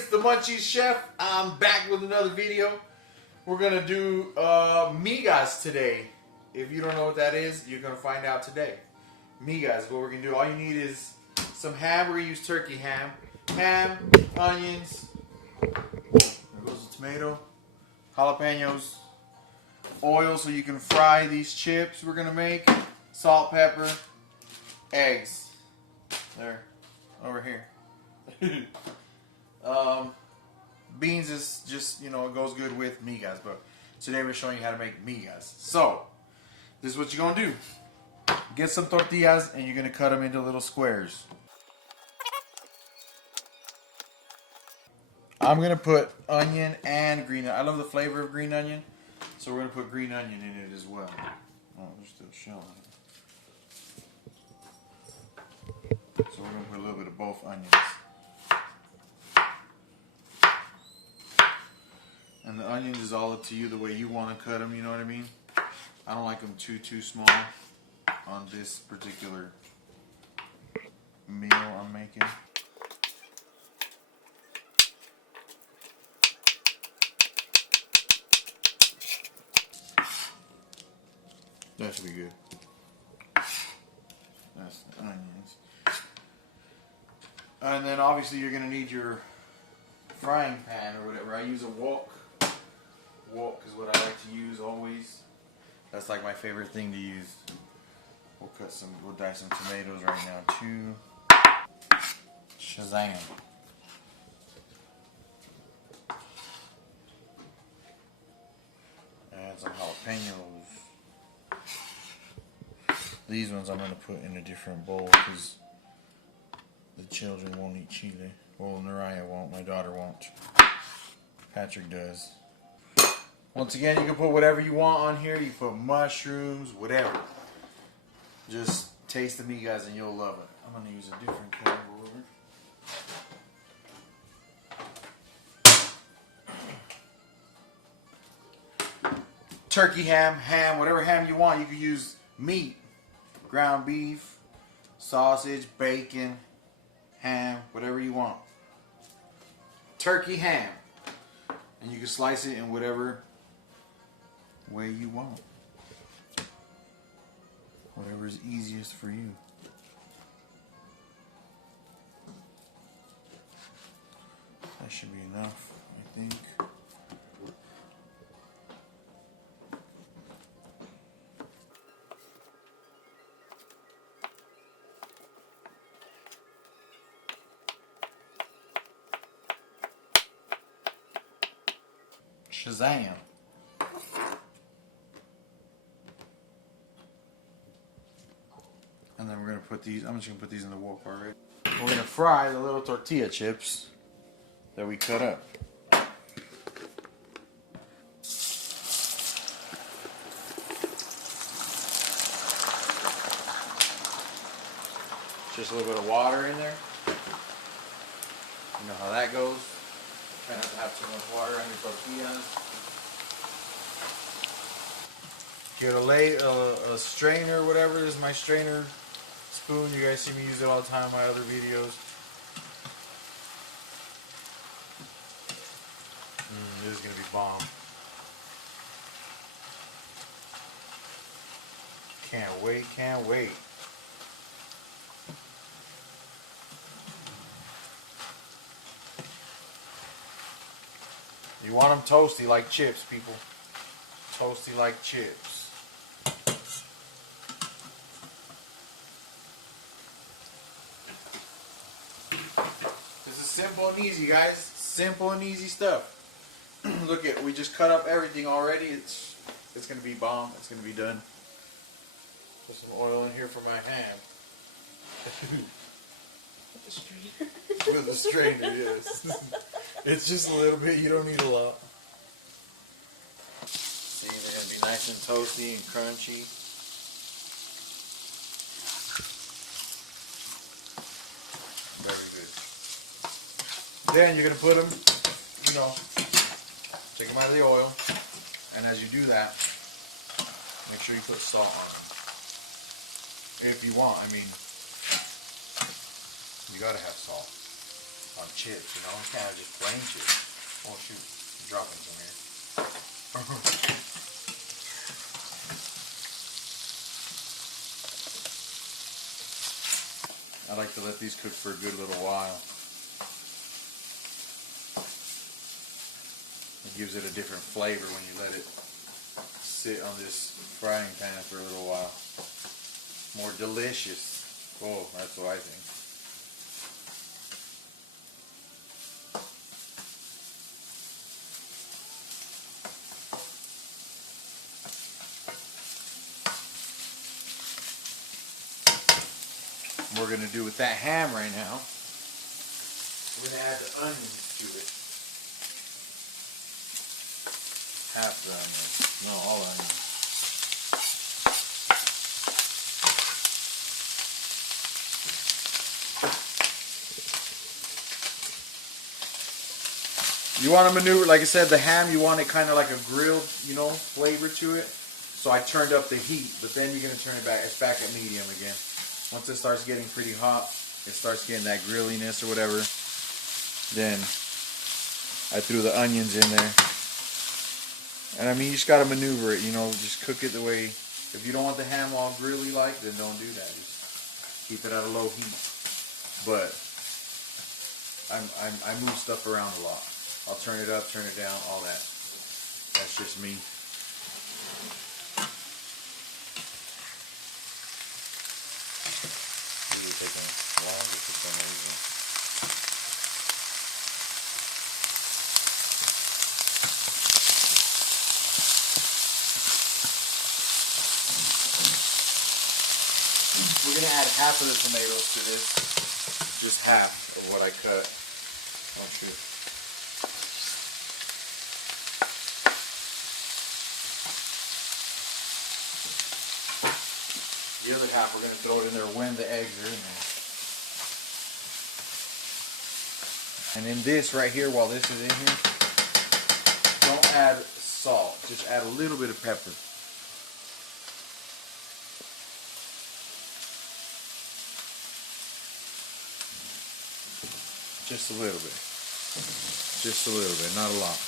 it's the Munchies Chef. I'm back with another video. We're gonna do Migas today. If you don't know what that is, you're gonna find out today. Migas, what we're gonna do, all you need is some ham. We're gonna use turkey ham. Ham, onions, there goes the tomato, jalapenos, oil so you can fry these chips we're gonna make, salt, pepper, eggs. There, over here. Beans is just, you know, it goes good with migas, but today we're showing you how to make migas. So, this is what you're gonna do. Get some tortillas and you're gonna cut them into little squares. I'm gonna put onion and green onion. I love the flavor of green onion, so we're gonna put green onion in it as well. Oh, there's still shell in it. So we're gonna put a little bit of both onions. And the onions is all up to you, the way you want to cut them, you know what I mean? I don't like them too small on this particular meal I'm making. That should be good. That's the onions. And then obviously you're going to need your frying pan or whatever. I use a wok. Wok is what I like to use always. That's like my favorite thing to use. We'll dice some tomatoes right now too. Shazam. Add some jalapenos. These ones I'm going to put in a different bowl because the children won't eat chili. Well, Naraya won't. My daughter won't. Patrick does. Once again, you can put whatever you want on here. You can put mushrooms, whatever. Just taste the migas and you'll love it. I'm going to use a different kind of order. Turkey ham, whatever ham you want. You can use meat, ground beef, sausage, bacon, ham, whatever you want. Turkey ham. And you can slice it in whatever way you want. Whatever is easiest for you. That should be enough, I think. Shazam. And then we're going to put these, I'm just going to put these in the wok already. We're going to fry the little tortilla chips that we cut up. Just a little bit of water in there. You know how that goes. Try not to have too much water on your tortillas. Get a strainer, whatever. This is my strainer spoon. You guys see me use it all the time in my other videos. This is going to be bomb. Can't wait, can't wait. You want them toasty like chips, people. Toasty like chips. This is simple and easy, guys. Simple and easy stuff. Look at, we just cut up everything already. It's gonna be bomb. It's gonna be done. Put some oil in here for my ham. With the strainer. With the strainer, yes. It's just a little bit. You don't need a lot. See, they're gonna be nice and toasty and crunchy. Very good. Then you're gonna put them, you know, take them out of the oil, and as you do that, make sure you put salt on them. If you want, I mean, you gotta have salt on chips, you know, kind of just plain chips. Oh shoot, I'm dropping some here. I like to let these cook for a good little while. It gives it a different flavor when you let it sit on this frying pan for a little while. More delicious. Oh, that's what I think. What we're going to do with that ham right now, we're going to add the onions to it. Half the onions, no, all onions. You want to maneuver, like I said, the ham, you want it kind of like a grilled, you know, flavor to it. So I turned up the heat, but then you're going to turn it back. It's back at medium again. Once it starts getting pretty hot, it starts getting that grilliness or whatever, then I threw the onions in there. And I mean, you just got to maneuver it, you know, just cook it the way, if you don't want the ham all grilly like, then don't do that. Just keep it at a low heat. But I move stuff around a lot. I'll turn it up, turn it down, all that. That's just me. These are taking longer for some reason. We're going to add half of the tomatoes to this. Just half of what I cut. Oh shoot. The other half we're going to throw it in there when the eggs are in there. And in this right here, while this is in here, don't add salt. Just add a little bit of pepper. Just a little bit. Just a little bit, not a lot.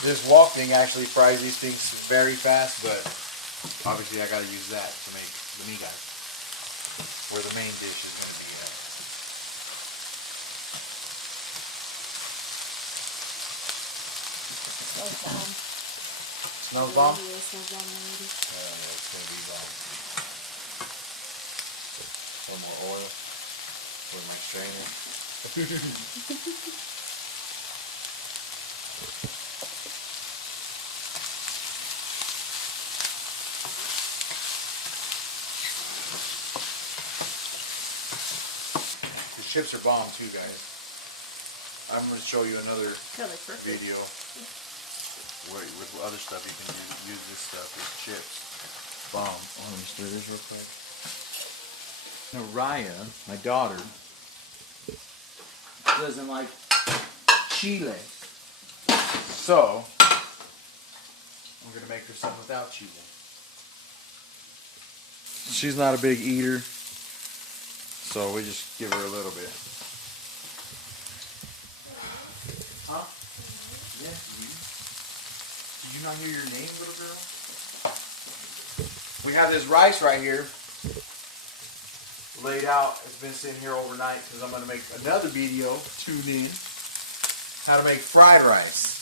This wok thing actually fries these things very fast, but obviously I gotta use that to make the migas, where the main dish is gonna be at. Smells bomb. Smells bomb? Yeah, it smells bomb already. Yeah, it's gonna be bomb. Some more oil with my strainer. The chips are bomb too, guys. I'm going to show you another video where with other stuff you can use this stuff. It's chips. Bomb. Oh, let me stir this real quick. Naraya, my daughter, doesn't like chile. So, I'm going to make her some without chile. She's not a big eater, so we just give her a little bit. Huh? Yes, you. Did you not hear your name, little girl? We have this rice right here laid out. It's been sitting here overnight because I'm going to make another video, tune in, how to make fried rice.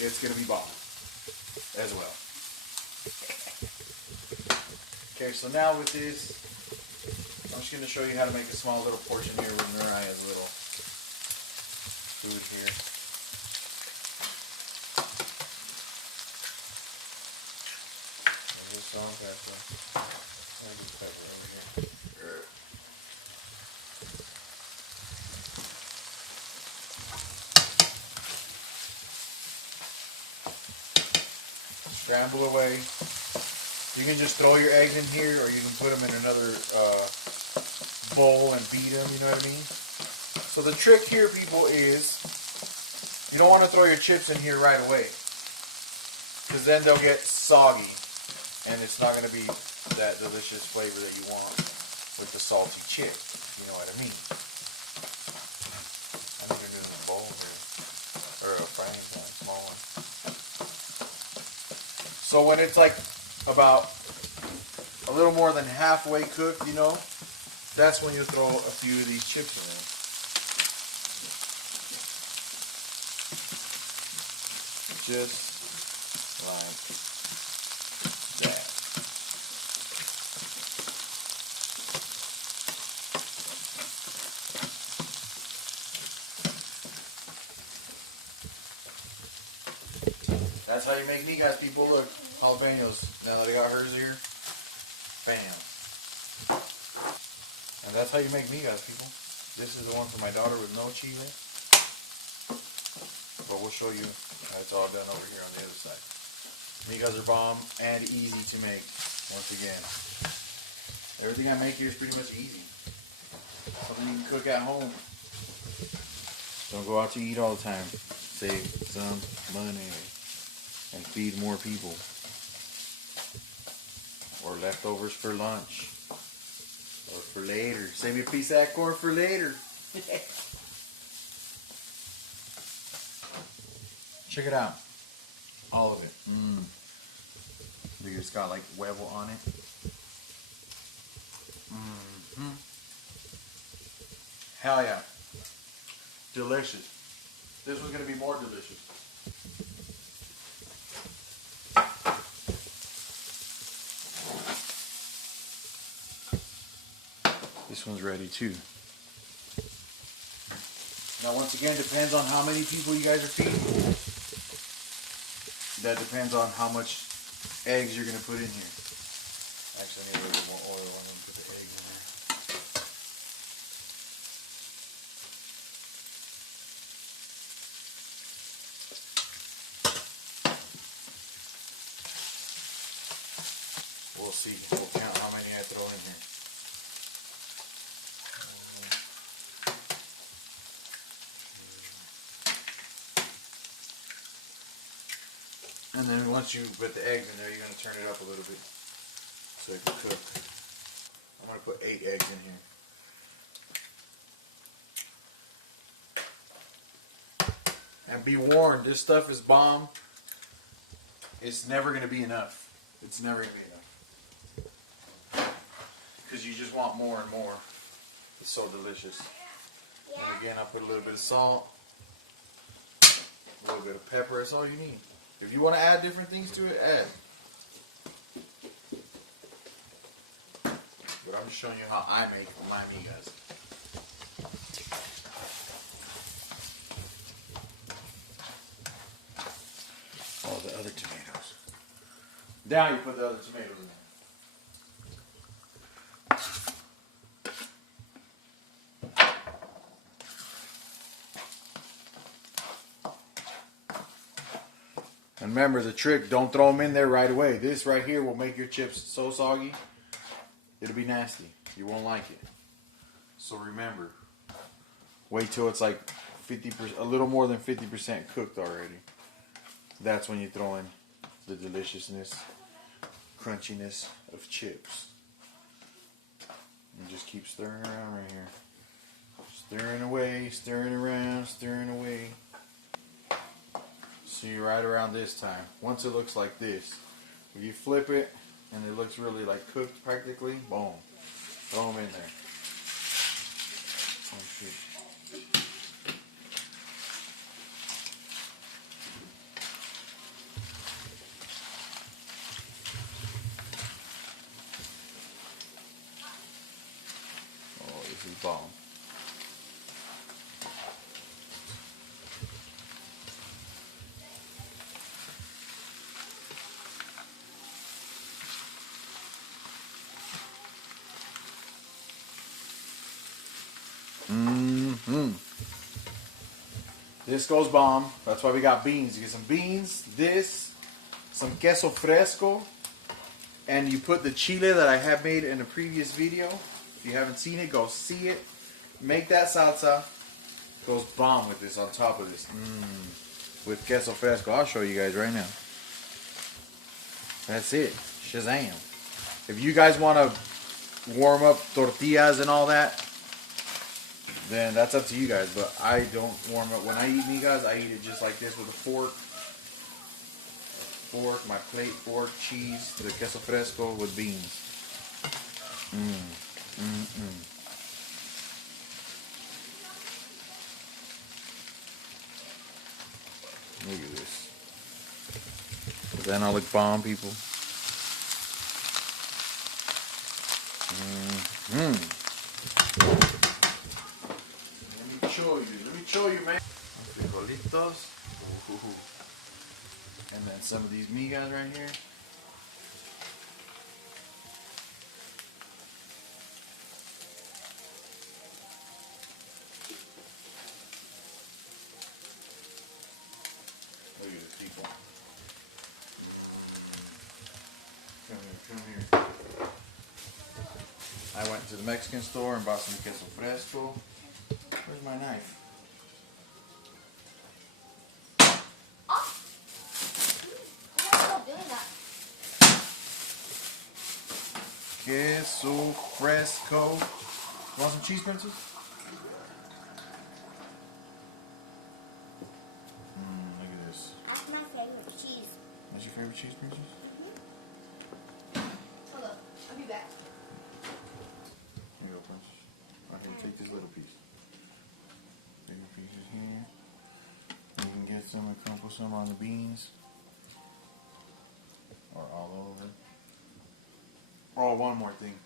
It's going to be bomb as well. Okay, so now with this, I'm just going to show you how to make a small little portion here with Naraya's little food here. There's some pepper. There's pepper over here. Scramble away. You can just throw your eggs in here, or you can put them in another bowl and beat them, you know what I mean? So the trick here, people, is you don't want to throw your chips in here right away, because then they'll get soggy, and it's not going to be that delicious flavor that you want with the salty chip. You know what I mean? I need to do a bowl here. Or a frying pan, small one. So when it's like about a little more than halfway cooked, you know, that's when you throw a few of these chips in there. Just like that. That's how you make migas, people. Look, jalapenos. Now that I got hers here, bam. And that's how you make migas, people. This is the one for my daughter with no chile. But we'll show you how it's all done over here on the other side. Migas are bomb and easy to make. Once again, everything I make here is pretty much easy. Something you can cook at home. Don't go out to eat all the time. Save some money and feed more people. Or leftovers for lunch. Or for later. Save me a piece of that corn for later. Check it out. All of it. It's got like huevo on it. Hell yeah. Delicious. This one's going to be more delicious. This one's ready too. Now once again, depends on how many people you guys are feeding. That depends on how much eggs you're going to put in here. Actually, I need a little bit more oil. I'm going to put the eggs in there. We'll see. We'll count how many I throw in here. And then once you put the eggs in there, you're going to turn it up a little bit so it can cook. I'm going to put 8 eggs in here. And be warned, this stuff is bomb. It's never going to be enough. It's never going to be enough. Because you just want more and more. It's so delicious. And again, I put a little bit of salt, a little bit of pepper. That's all you need. If you want to add different things to it, add. But I'm just showing you how I make my migas. Oh, the other tomatoes. Now you put the other tomatoes in there. And remember the trick, don't throw them in there right away. This right here will make your chips so soggy, it'll be nasty. You won't like it. So remember, wait till it's like 50%, a little more than 50% cooked already. That's when you throw in the deliciousness, crunchiness of chips. And just keep stirring around right here. Stirring away, stirring around, stirring away. See, right around this time. Once it looks like this, if you flip it and it looks really like cooked practically, boom, throw them in there. Oh shit. Oh, this is bomb. This goes bomb. That's why we got beans. You get some beans, this, some queso fresco, and you put the chile that I have made in a previous video. If you haven't seen it, go see it. Make that salsa. Goes bomb with this on top of this. With queso fresco. I'll show you guys right now. That's it. Shazam. If you guys want to warm up tortillas and all that, then that's up to you guys. But I don't warm up. When I eat migas, I eat it just like this with a fork. My plate, fork, cheese, the queso fresco with beans. Look at this. Does that not look bomb, people? Let me show you, man. Frijolitos. And then some of these migas right here. Look at this, people. Come here. I went to the Mexican store and bought some queso fresco. Where's my knife? Queso fresco. Want some cheese, Princess? Look at this. That's my favorite cheese. That's your favorite cheese, Princess? Hold up. I'll be back. Here you go, Princess. Right here, take this little piece. Take the pieces here. You can get some and come put some on the beans. Or all over. Oh, one more thing.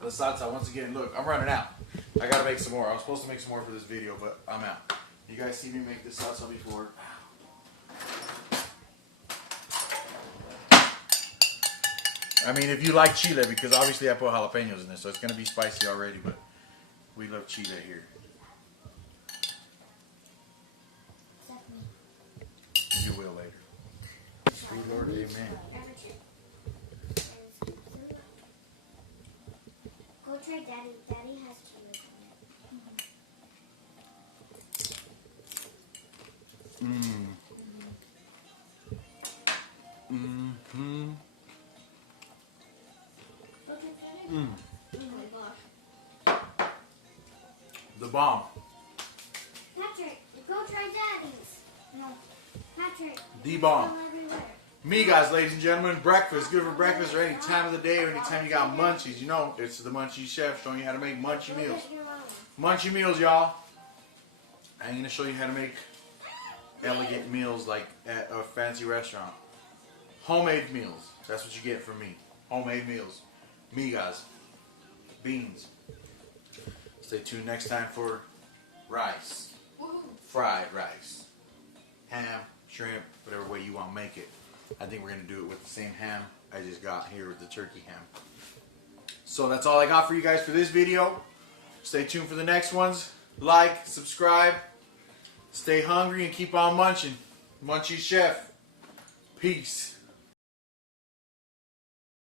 The salsa, once again, look, I'm running out. I gotta make some more. I was supposed to make some more for this video, but I'm out. You guys see me make this salsa before. I mean, if you like chile, because obviously I put jalapenos in this, so it's gonna be spicy already, but we love chile here. You will later. Sweet Lord, amen. Go try Daddy. Daddy has chili on it. Oh my gosh. The bomb. Patrick, go try Daddy's. No. Patrick. The bomb. Go everywhere. Migas, ladies and gentlemen, breakfast. Good for breakfast or any time of the day or any time you got munchies. You know, it's the Munchie Chef showing you how to make munchy meals. Munchy meals, y'all. I ain't gonna show you how to make elegant meals like at a fancy restaurant. Homemade meals. That's what you get from me. Homemade meals. Migas. Beans. Stay tuned next time for rice. Fried rice. Ham, shrimp, whatever way you want to make it. I think we're going to do it with the same ham I just got here with the turkey ham. So that's all I got for you guys for this video. Stay tuned for the next ones. Like, subscribe, stay hungry, and keep on munching. Munchie Chef. Peace.